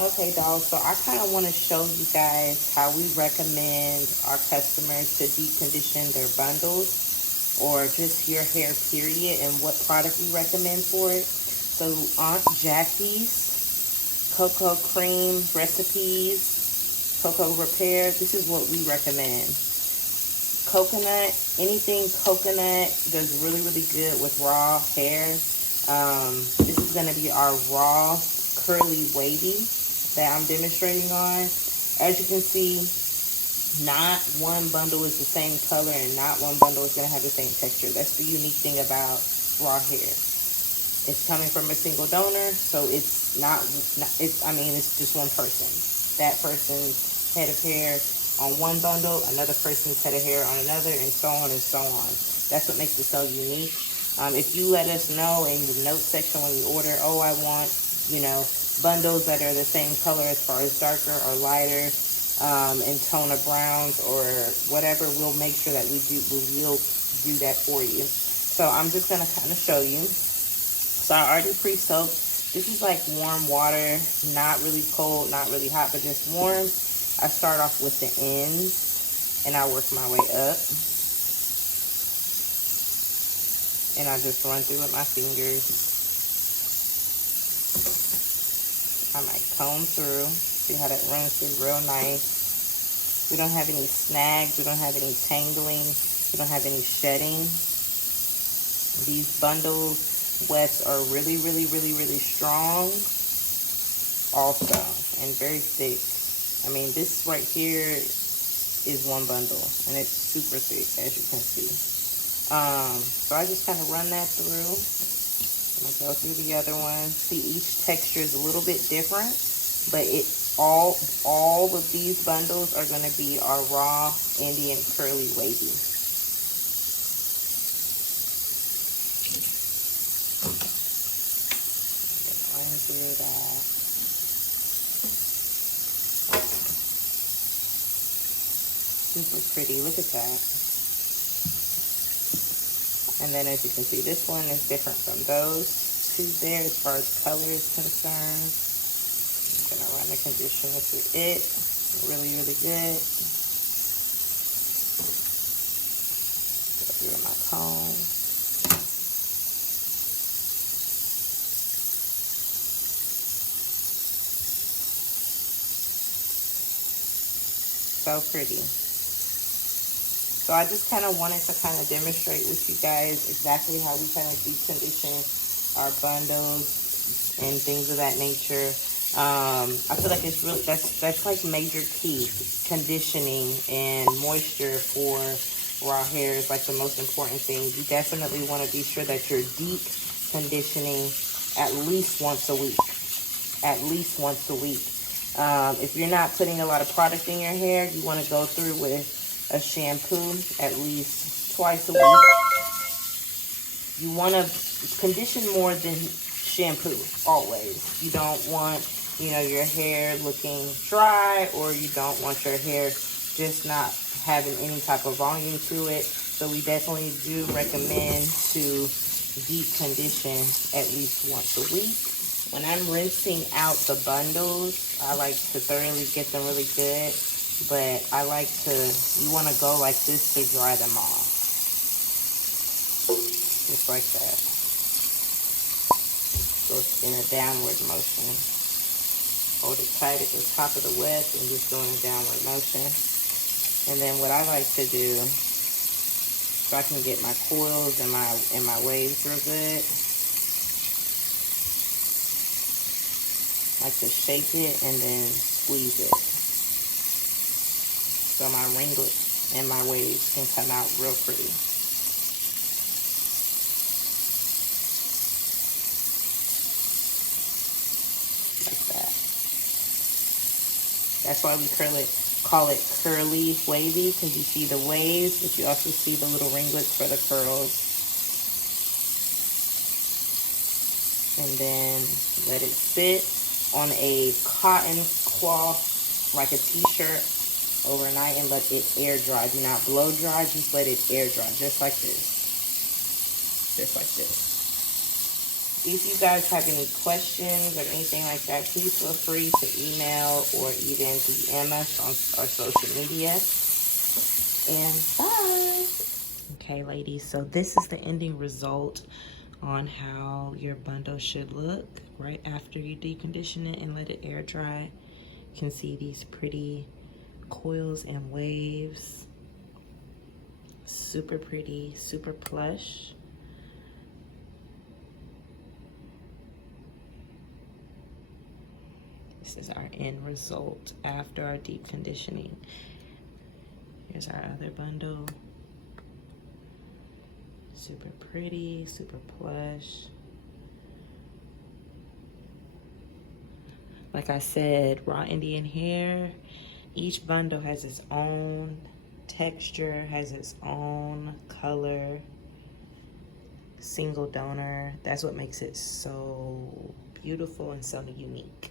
Okay, dolls. So I kind of want to show you guys how we recommend our customers to deep condition their bundles or just your hair period and what product we recommend for it. So Aunt Jackie's Cocoa Cream Recipes, Cocoa Repair, this is what we recommend. Coconut, anything coconut does really, really good with raw hair. This is going to be our raw curly wavy that I'm demonstrating on. As you can see, not one bundle is the same color and not one bundle is going to have the same texture. That's the unique thing about raw hair. It's coming from a single donor, so it's it's just one person. That person's head of hair on one bundle, another person's head of hair on another, and so on and so on. That's what makes it so unique. If you let us know in the notes section when you order, oh, I want, bundles that are the same color as far as darker or lighter, in tone of browns or whatever, we'll make sure that we'll do that for you. So I'm just going to kind of show you. So I already pre-soaked. This is like warm water, not really cold, not really hot, but just warm. I start off with the ends and I work my way up. And I just run through with my fingers. I might comb through. See how that runs through real nice. We don't have any snags. We don't have any tangling. We don't have any shedding. These bundles wefts are really, really, really, really strong also, and very thick. I mean, this right here is one bundle, and it's super thick, as you can see. So I just kind of run that through. I'm gonna go through the other one. See, each texture is a little bit different, but all of these bundles are gonna be our raw Indian curly wavy. Run through that. Super pretty. Look at that. And then as you can see, this one is different from those two there as far as color is concerned. I'm going to run the conditioner through it. Really, really good. Go through my comb. So pretty. So I just kind of wanted to kind of demonstrate with you guys exactly how we kind of deep condition our bundles and things of that nature. I feel like it's really, that's like major key. Conditioning and moisture for raw hair is like the most important thing. You definitely want to be sure that you're deep conditioning at least once a week. At least once a week. If you're not putting a lot of product in your hair, you want to go through with a shampoo at least twice a week. You want to condition more than shampoo always. You don't want, your hair looking dry, or you don't want your hair just not having any type of volume to it. So we definitely do recommend to deep condition at least once a week. When I'm rinsing out the bundles, I like to thoroughly get them really good. But I like to, you want to go like this to dry them off. Just like that. So it's in a downward motion. Hold it tight at the top of the weft and just go in a downward motion. And then what I like to do, so I can get my coils and my waves real good, I like to shake it and then squeeze it. So my ringlets and my waves can come out real pretty. Like that. That's why we call it curly wavy, because you see the waves, but you also see the little ringlets for the curls. And then let it sit on a cotton cloth, like a t-shirt, overnight, and let it air dry. Do not blow dry, just let it air dry, just like this. Just like this. If you guys have any questions or anything like that, please feel free to email or even DM us on our social media. And bye. Okay, ladies, so this is the ending result on how your bundle should look right after you decondition it and let it air dry. You can see these pretty coils and waves. Super pretty, super plush. This is our end result after our deep conditioning. Here's our other bundle. Super pretty, super plush. Like I said, raw Indian hair, each bundle has its own texture, has its own color. Single donor. That's what makes it so beautiful and so unique.